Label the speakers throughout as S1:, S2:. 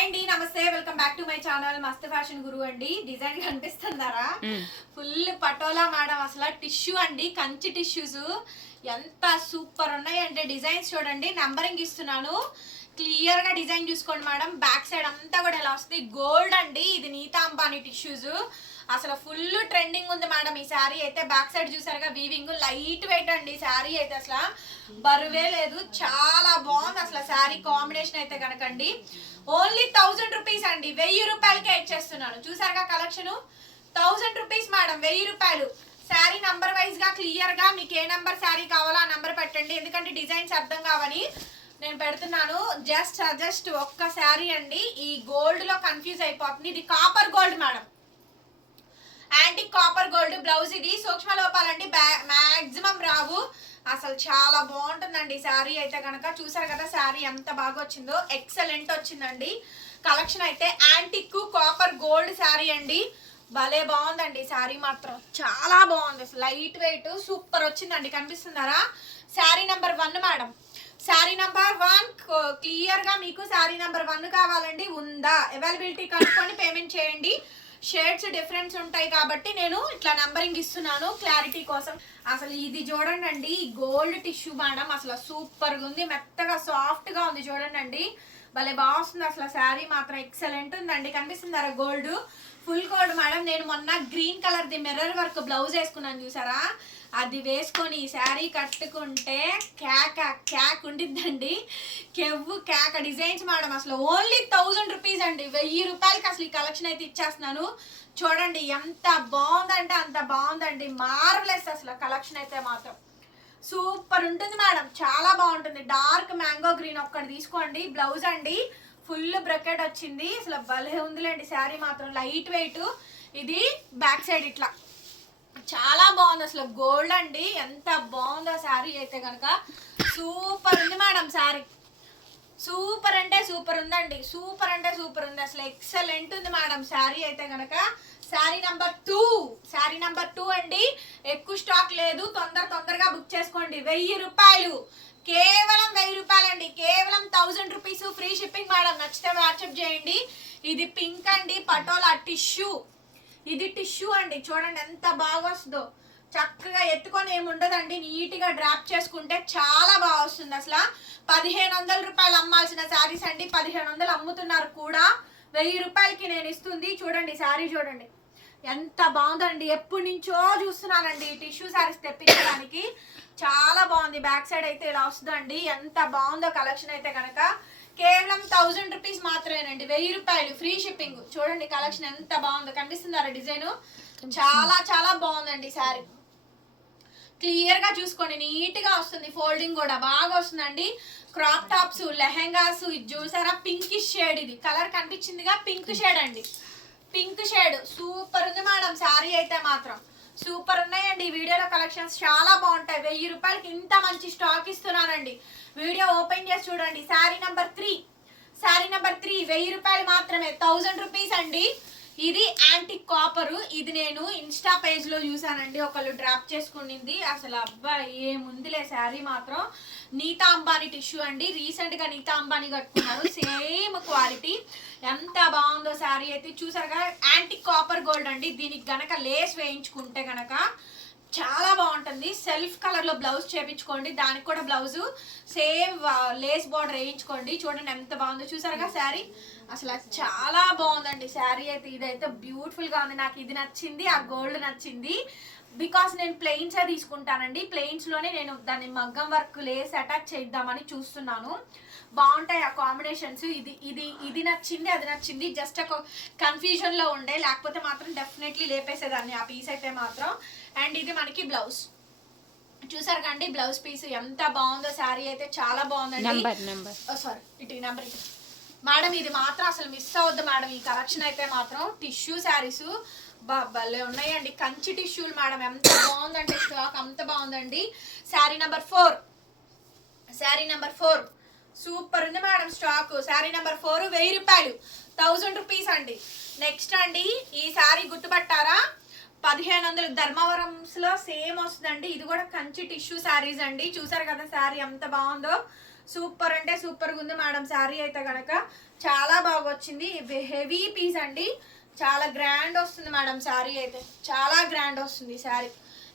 S1: అండి నమస్తే. Welcome back to my channel మస్త్ ఫ్యాషన్ గురు అండి. డిజైన్ కనిపిస్తుందారా? ఫుల్ పటోలా మేడం అసలు టిష్యూ అండి కంచి టిష్యూస్ ఎంత సూపర్ ఉన్నాయి అంటే డిజైన్స్ చూడండి. నంబరింగ్ ఇస్తున్నాను. క్లియర్గా డిజైన్ చూసుకోండి మేడం. బ్యాక్ సైడ్ అంతా కూడా ఎలా వస్తుంది? గోల్డ్ అండి. ఇది నీతా అంబానీ టిష్యూస్ అసలు ఫుల్ ట్రెండింగ్ ఉంది మేడం ఈ శారీ అయితే. బ్యాక్ సైడ్ చూసారుగా వీవింగ్ లైట్ వెయిట్ అండి శారీ అయితే అసలు. బరువే లేదు. చాలా బాగుంది అసలు శారీ కాంబినేషన్ అయితే కనుకండి. ఓన్లీ థౌజండ్ రూపీస్ అండి. వెయ్యి రూపాయలకే ఇచ్చేస్తున్నాను. చూసారుగా కలెక్షన్ థౌజండ్ రూపీస్ మేడం. వెయ్యి రూపాయలు. శారీ నంబర్ వైజ్గా క్లియర్గా మీకు ఏ నంబర్ శారీ కావాలో ఆ నంబర్ పెట్టండి. ఎందుకంటే డిజైన్స్ అర్థం కావని. నేను పెడుతున్నాను. జస్ట్ జస్ట్ ఒక్క శారీ అండి. ఈ గోల్డ్లో కన్ఫ్యూజ్ అయిపోతుంది. ఇది copper gold madam antique copper gold blouse ఇది. సూక్ష్మ లోపాలండి మ్యాక్సిమం రావు. అసలు చాలా బాగుంటుందండి శారీ అయితే కనుక చూసారు కదా శారీ ఎంత బాగా వచ్చిందో. ఎక్సలెంట్ వచ్చిందండి. కలెక్షన్ అయితే యాంటిక్ కాపర్ గోల్డ్ శారీ అండి. భలే బాగుందండి శారీ మాత్రం. చాలా బాగుంది. అసలు లైట్ వెయిట్ సూపర్ వచ్చిందండి. కనిపిస్తున్నారా sari number one madam sari number one క్లియర్గా మీకు శారీ నెంబర్ వన్ కావాలండి. ఉందా? అవైలబిలిటీ కనుక్కొని పేమెంట్ చేయండి. షేడ్స్ డిఫరెన్స్ ఉంటాయి కాబట్టి నేను ఇట్లా నంబరింగ్ ఇస్తున్నాను. క్లారిటీ కోసం. అసలు ఇది చూడండి గోల్డ్ టిష్యూ మేడం అసలు సూపర్గా ఉంది. మెత్తగా సాఫ్ట్గా ఉంది చూడండి భలే బాగుంది అసలు శారీ మాత్రం. ఎక్సలెంట్ ఉందండి. కనిపిస్తుందారా గోల్డ్ ఫుల్ కోడ్ మేడం నేను మొన్న green colour the mirror work blouse వేసుకున్నాను చూసారా? అది వేసుకొని ఈ శారీ కట్టుకుంటే క్యాక్ క్యాక్ ఉండిద్దండి. కెవ్వు క్యాక్ డిజైన్స్ మేడం అసలు ఓన్లీ థౌజండ్ రూపీస్ అండి. వెయ్యి రూపాయలకి అసలు ఈ కలెక్షన్ అయితే ఇచ్చేస్తున్నాను. చూడండి ఎంత బాగుందంటే అంత బాగుందండి. మార్వలెస్ అసలు కలెక్షన్ అయితే మాత్రం. సూపర్ ఉంటుంది మేడం. చాలా బాగుంటుంది. డార్క్ మ్యాంగో గ్రీన్ ఒక్కటి తీసుకోండి. బ్లౌజ్ అండి. ఫుల్ బ్రకెట్ వచ్చింది. అసలు భలే ఉందిలేండి. శారీ మాత్రం లైట్ వెయిట్. ఇది బ్యాక్ సైడ్ ఇట్లా. చాలా బాగుంది అసలు. గోల్డ్ అండి. ఎంత బాగుందో శారీ అయితే కనుక సూపర్ ఉంది మేడం శారీ. సూపర్ అంటే సూపర్ ఉందండి. సూపర్ అంటే సూపర్ ఉంది. అసలు ఎక్సలెంట్ ఉంది మేడం శారీ అయితే కనుక sari number two. Sari number two అండి. ఎక్కువ స్టాక్ లేదు. తొందర తొందరగా బుక్ చేసుకోండి. వెయ్యి రూపాయలు. కేవలం వెయ్యి రూపాయలండి. కేవలం thousand rupees free shipping madam నచ్చితే వాట్సాప్ చేయండి. ఇది పింక్ అండి పటోలా టిష్యూ ఇది టిష్యూ అండి. చూడండి ఎంత బాగా వస్తుందో. చక్కగా ఎత్తుకొని ఏమి ఉండదండి. నీట్గా డ్రాప్ చేసుకుంటే చాలా బాగా వస్తుంది అసలు. పదిహేను వందల రూపాయలు అమ్మాల్సిన శారీస్ అండి. పదిహేను వందలు అమ్ముతున్నారు కూడా. వెయ్యి రూపాయలకి నేను ఇస్తుంది. చూడండి శారీ చూడండి. ఎంత బాగుందండి. ఎప్పటి నుంచో చూస్తున్నానండి టిష్యూ శారీస్ తెప్పించడానికి. చాలా బాగుంది. బ్యాక్ సైడ్ అయితే ఇలా వస్తుందండి. ఎంత బాగుందో కలెక్షన్ అయితే కనుక కేవలం థౌజండ్ రూపీస్ మాత్రమేనండి. వెయ్యి రూపాయలు ఫ్రీ షిప్పింగ్. చూడండి కలెక్షన్ ఎంత బాగుందో. కనిపిస్తుందారా డిజైన్? చాలా చాలా బాగుందండి శారీ. క్లియర్గా చూసుకోండి. నీట్గా వస్తుంది. ఫోల్డింగ్ కూడా బాగా వస్తుందండి. క్రాప్ టాప్స్ లెహెంగాస్ ఇది చూసారా పింకిష్ షేడ్ ఇది. కలర్ కనిపించిందిగా పింక్ షేడ్ అండి. Pink shade. సూపర్ ఉంది మేడం శారీ అయితే మాత్రం. సూపర్ ఉన్నాయండి. ఈ వీడియోలో కలెక్షన్స్ చాలా బాగుంటాయి. వెయ్యి రూపాయలకి ఇంత మంచి స్టాక్ ఇస్తున్నానండి. వీడియో ఓపెన్ చేసి చూడండి. Sari number three. Sari number three వెయ్యి రూపాయలు మాత్రమే. థౌజండ్ రూపీస్ అండి. ఇది యాంటిక్ కాపర్. ఇది నేను ఇన్స్టా పేజ్లో చూసానండి ఒకళ్ళు డ్రాప్ చేసుకునింది. అసలు అబ్బా ఏముందిలే శారీ మాత్రం. నీతా అంబానీ టిష్యూ అండి. రీసెంట్గా నీతా అంబానీ కట్టుకున్నారు. Same quality. ఎంత బాగుందో శారీ అయితే. చూసారు కదా యాంటిక్ కాపర్ గోల్డ్ అండి. దీనికి గనక లేస్ వేయించుకుంటే గనక చాలా బాగుంటుంది. సెల్ఫ్ కలర్లో బ్లౌజ్ చేయించుకోండి దానికి కూడా బ్లౌజ్ సేమ్ లేస్ బార్డర్ వేయించుకోండి. చూడండి ఎంత బాగుందో. చూసారుగా శారీ? అసలు చాలా బాగుందండి. శారీ అయితే ఇదైతే బ్యూటిఫుల్గా ఉంది. నాకు ఇది నచ్చింది ఆ గోల్డ్ నచ్చింది. బికాస్ నేను ప్లెయిన్సే తీసుకుంటానండి. ప్లెయిన్స్లోనే నేను దాన్ని మగ్గం వర్క్ లేస్ అటాచ్ చేద్దామని చూస్తున్నాను. బాగుంటాయి ఆ కాంబినేషన్స్ ఇది ఇది ఇది నచ్చింది అది నచ్చింది. జస్ట్ ఒక కన్ఫ్యూజన్లో ఉండే. లేకపోతే మాత్రం డెఫినెట్లీ లేపేసేదాన్ని. ఆ పీస్ అయితే మాత్రం. అండ్ ఇది మనకి బ్లౌజ్. చూసారు కండి బ్లౌజ్ పీస్ ఎంత బాగుందో శారీ అయితే చాలా బాగుందండి.
S2: నంబర్ నంబర్
S1: సారీ ఇటు నెంబర్ ఇటు. మేడం ఇది మాత్రం అసలు మిస్ అవ్వద్దు మేడం ఈ కలెక్షన్ అయితే మాత్రం టిష్యూ శారీస్ భలే ఉన్నాయండి. కంచి టిష్యూలు మేడం ఎంత బాగుందంటే స్టాక్ అంత బాగుందండి. Sari number four sari number four super ఉంది madam stock sari number four వెయ్యి రూపాయలు. థౌజండ్ రూపీస్ అండి. నెక్స్ట్ అండి ఈ శారీ గుర్తుపట్టారా? పదిహేను వందలు ధర్మవరంస్లో సేమ్ వస్తుందండి. ఇది కూడా కంచి టిష్యూ శారీస్ అండి. చూసారు కదా శారీ ఎంత బాగుందో. సూపర్ అంటే సూపర్గా ఉంది మేడం శారీ అయితే కనుక చాలా బాగా వచ్చింది. హెవీ పీస్ అండి. చాలా గ్రాండ్ వస్తుంది మేడం శారీ అయితే. చాలా గ్రాండ్ వస్తుంది శారీ.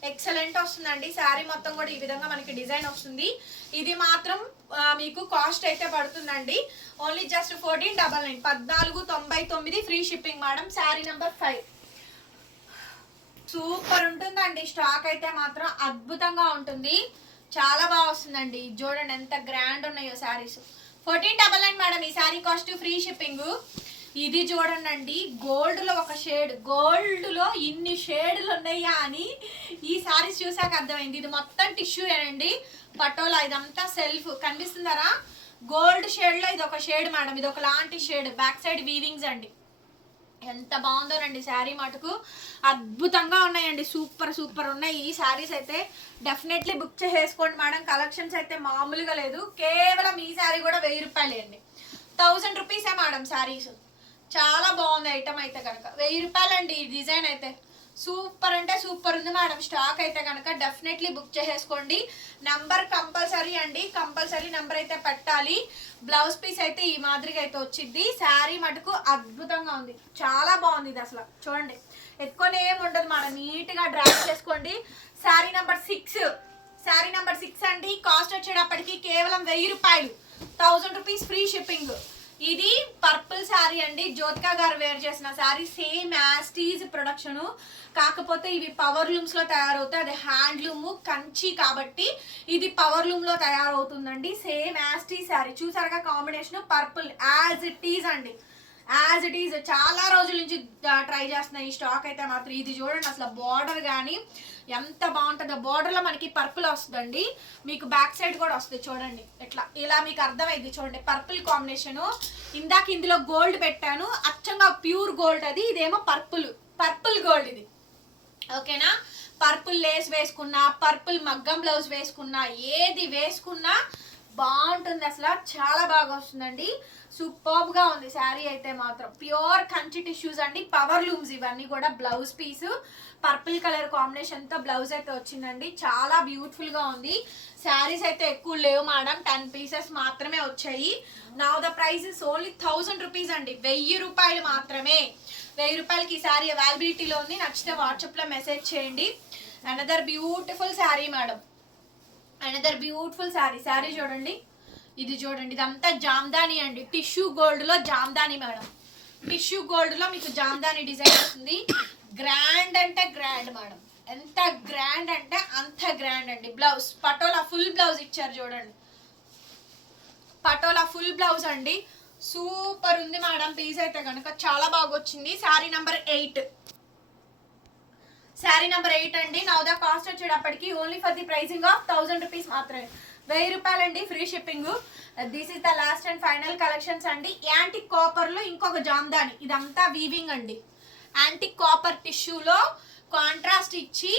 S1: ఎక్సలెంట్ వస్తుందండి. శారీ మొత్తం కూడా ఈ విధంగా మనకి డిజైన్ వస్తుంది. ఇది మాత్రం మీకు కాస్ట్ అయితే పడుతుందండి. Only just fourteen double nine పద్నాలుగు తొంభై తొమ్మిది free shipping madam. Sari number five. Super ఉంటుందండి. స్టాక్ అయితే మాత్రం అద్భుతంగా ఉంటుంది. చాలా బాగా వస్తుందండి. ఇది చూడండి ఎంత గ్రాండ్ ఉన్నాయో saris. Fourteen double nine madam ఈ శారీ కాస్ట్ ఫ్రీ షిప్పింగ్ ఇది చూడండి గోల్డ్లో ఒక షేడ్ గోల్డ్లో ఇన్ని షేడ్లు ఉన్నాయా అని ఈ శారీస్ చూసాక అర్థమైంది. ఇది మొత్తం టిష్యూ అండి. పటోలా ఇదంతా సెల్ఫ్ కనిపిస్తుందరా గోల్డ్ షేడ్లో ఇది ఒక షేడ్ మేడం. ఇది ఒక లాంటి షేడ్ బ్యాక్ సైడ్ వీవింగ్స్ అండి. ఎంత బాగుందోనండి శారీ మటుకు. అద్భుతంగా ఉన్నాయండి. సూపర్ సూపర్ ఉన్నాయి. ఈ శారీస్ అయితే డెఫినెట్లీ బుక్ చేసేసుకోండి మేడం. కలెక్షన్స్ అయితే మామూలుగా లేదు. కేవలం ఈ శారీ కూడా వెయ్యి రూపాయలే అండి. థౌజండ్ రూపీసే మేడం శారీస్. చాలా బాగుంది ఐటమ్ అయితే కనుక. వెయ్యి రూపాయలండి ఈ డిజైన్ అయితే. సూపర్ అంటే సూపర్ ఉంది మేడం. స్టాక్ అయితే కనుక డెఫినెట్లీ బుక్ చేసేసుకోండి. నంబర్ కంపల్సరీ అండి. కంపల్సరీ నెంబర్ అయితే పెట్టాలి. బ్లౌజ్ పీస్ అయితే ఈ మాదిరిగా అయితే వచ్చింది. శారీ మటుకు అద్భుతంగా ఉంది. చాలా బాగుంది ఇది అసలు. చూడండి. ఎక్కువనే ఉండదు మేడం. నీట్గా డ్రాప్ చేసుకోండి. Sari number six. Sari number six అండి. కాస్ట్ వచ్చేటప్పటికి కేవలం వెయ్యి రూపాయలు. Thousand rupees free shipping. ఇది పర్పుల్ శారీ అండి. జ్యోతికా గారు వేర్ చేసిన శారీ సేమ్ యాస్టీజ్ ప్రొడక్షన్ కాకపోతే ఇవి పవర్ లూమ్స్లో తయారవుతాయి. అది హ్యాండ్లూమ్ కంచి కాబట్టి ఇది పవర్ లూమ్లో తయారవుతుందండి. సేమ్ యాస్టీజ్ శారీ చూసారుగా combination purple as it is అండి. యాజ్ ఇట్ ఈజ్ చాలా రోజుల నుంచి ట్రై చేస్తున్నాయి ఈ స్టాక్ అయితే మాత్రం ఇది చూడండి. అసలు బార్డర్ కానీ ఎంత బాగుంటుందో. బోర్డర్లో మనకి పర్పుల్ వస్తుందండి. మీకు బ్యాక్ సైడ్ కూడా వస్తుంది చూడండి. ఎట్లా? ఇలా మీకు అర్థమైంది చూడండి. పర్పుల్ కాంబినేషన్ ఇందాక ఇందులో గోల్డ్ పెట్టాను. అచ్చంగా ప్యూర్ గోల్డ్ అది. ఇదేమో పర్పుల్ పర్పుల్ గోల్డ్ ఇది. ఓకేనా పర్పుల్ లేస్ వేసుకున్నా పర్పుల్ మగ్గం బ్లౌజ్ వేసుకున్నా ఏది వేసుకున్నా బాగుంటుంది అసలు. చాలా బాగా వస్తుందండి. సూపర్బ్గా ఉంది. శారీ అయితే మాత్రం. ప్యూర్ కంచి టిష్యూస్ అండి. పవర్ లూమ్స్ ఇవన్నీ కూడా బ్లౌజ్ పీస్ పర్పుల్ కలర్ కాంబినేషన్తో బ్లౌజ్ అయితే వచ్చిందండి. చాలా బ్యూటిఫుల్గా ఉంది. శారీస్ అయితే ఎక్కువ లేవు మేడం టెన్ పీసెస్ మాత్రమే వచ్చాయి. నా the price is only thousand rupees అండి. వెయ్యి రూపాయలు మాత్రమే. వెయ్యి రూపాయలకి ఈ శారీ అవైలబిలిటీలో ఉంది. నచ్చితే వాట్సాప్లో మెసేజ్ చేయండి. Another beautiful sari madam another beautiful sari sari చూడండి. ఇది చూడండి. ఇదంతా జామ్దాని అండి. టిష్యూ గోల్డ్లో జామ్దాని మేడం. టిష్యూ గోల్డ్లో మీకు జామ్దాని డిజైన్ వస్తుంది. గ్రాండ్ అంటే గ్రాండ్ మేడం. ఎంత గ్రాండ్ అంటే అంత గ్రాండ్ అండి. బ్లౌజ్ పటోలా ఫుల్ బ్లౌజ్ ఇచ్చారు చూడండి. పటోలా ఫుల్ బ్లౌజ్ అండి. సూపర్ ఉంది మేడం. పీస్ అయితే కనుక చాలా బాగా వచ్చింది. Sari number eight sari number eight అండి. నవదా కాస్ట్ వచ్చేటప్పటికి only for the pricing of thousand rupees మాత్రమే. వెయ్యి రూపాయలండి free shipping this is the last and final collections అండి. యాంటిక్ కాపర్లో ఇంకొక జామ్దాని. ఇదంతా వీవింగ్ అండి. యాంటిక్ కాపర్ టిష్యూలో కాంట్రాస్ట్ ఇచ్చి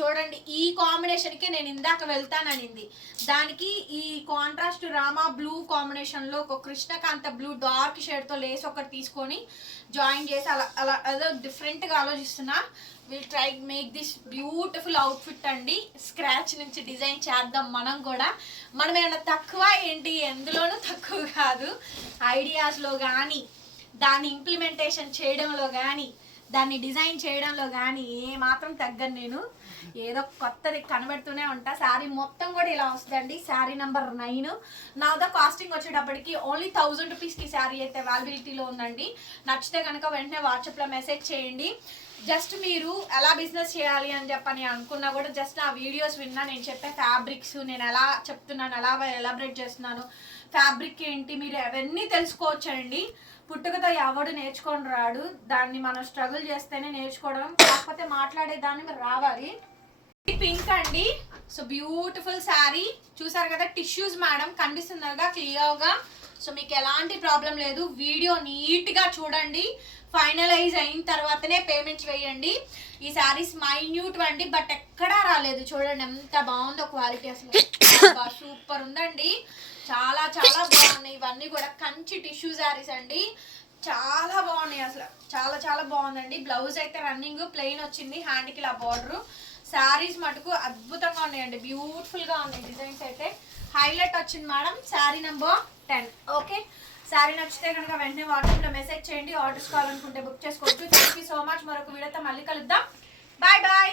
S1: చూడండి ఈ కాంబినేషన్కి నేను ఇందాక వెళ్తాననింది. దానికి ఈ కాంట్రాస్ట్ రామా బ్లూ కాంబినేషన్లో ఒక కృష్ణకాంత బ్లూ డార్క్ షేడ్తో లేస్ ఒకటి తీసుకొని జాయిన్ చేసి అలా అలా అదో డిఫరెంట్గా ఆలోచిస్తున్నా. Will try make this beautiful outfit అండి. స్క్రాచ్ నుంచి డిజైన్ చేద్దాం మనం కూడా. మనం ఏమైనా తక్కువ ఏంటి? ఎందులోనూ తక్కువ కాదు. ఐడియాస్లో కానీ దాన్ని ఇంప్లిమెంటేషన్ చేయడంలో కానీ దాన్ని డిజైన్ చేయడంలో కానీ ఏ మాత్రం తగ్గను నేను. ఏదో కొత్తది కనబెడుతూనే ఉంటా. శారీ మొత్తం కూడా ఇలా వస్తుందండి. Sari number nine. నాదో కాస్టింగ్ వచ్చేటప్పటికి ఓన్లీ థౌజండ్ రూపీస్కి శారీ అయితే అవైలబిలిటీలో ఉందండి. నచ్చితే కనుక వెంటనే వాట్సాప్లో మెసేజ్ చేయండి. జస్ట్ మీరు ఎలా బిజినెస్ చేయాలి అని చెప్పని అనుకున్నా కూడా జస్ట్ ఆ వీడియోస్ విన్నా నేను చెప్పే ఫ్యాబ్రిక్స్ నేను ఎలా చెప్తున్నాను ఎలా ఎలాబరేట్ చేస్తున్నాను ఫ్యాబ్రిక్ ఏంటి మీరు అవన్నీ తెలుసుకోవచ్చండి. పుట్టుకతో ఎవడు నేర్చుకొని రాడు దాన్ని మనం స్ట్రగుల్ చేస్తేనే నేర్చుకోవడం కాకపోతే మాట్లాడే దాన్ని మీరు రావాలి. పింక్ అండి. సో బ్యూటిఫుల్ శారీ చూసారు కదా టిష్యూస్ మేడం కనిపిస్తుందిగా క్లియర్గా సో మీకు ఎలాంటి ప్రాబ్లం లేదు. వీడియో నీట్గా చూడండి. ఫైనలైజ్ అయిన తర్వాతనే పేమెంట్స్ వేయండి. ఈ శారీస్ మైన్యూట్ అండి బట్ ఎక్కడా రాలేదు. చూడండి ఎంత బాగుందో క్వాలిటీ అసలు. సూపర్ ఉందండి. చాలా చాలా బాగున్నాయి. ఇవన్నీ కూడా కంచి టిష్యూ శారీస్ అండి. చాలా బాగున్నాయి అసలు. చాలా చాలా బాగుందండి. బ్లౌజ్ అయితే రన్నింగ్ ప్లెయిన్ వచ్చింది. హ్యాండ్కి ఇలా బార్డర్. శారీస్ మటుకు అద్భుతంగా ఉన్నాయండి. బ్యూటిఫుల్గా ఉన్నాయి డిజైన్స్ అయితే. హైలైట్ వచ్చింది madam sari number ten. Okay? Sari నచ్చితే కనుక వెంటనే వాట్సాప్లో మెసేజ్ చేయండి ఆర్డర్స్ కావాలనుకుంటే బుక్ చేసుకోవచ్చు. థ్యాంక్ యూ సో మచ్ మరొక వీడియోతో మళ్ళీ కలుద్దాం. Bye bye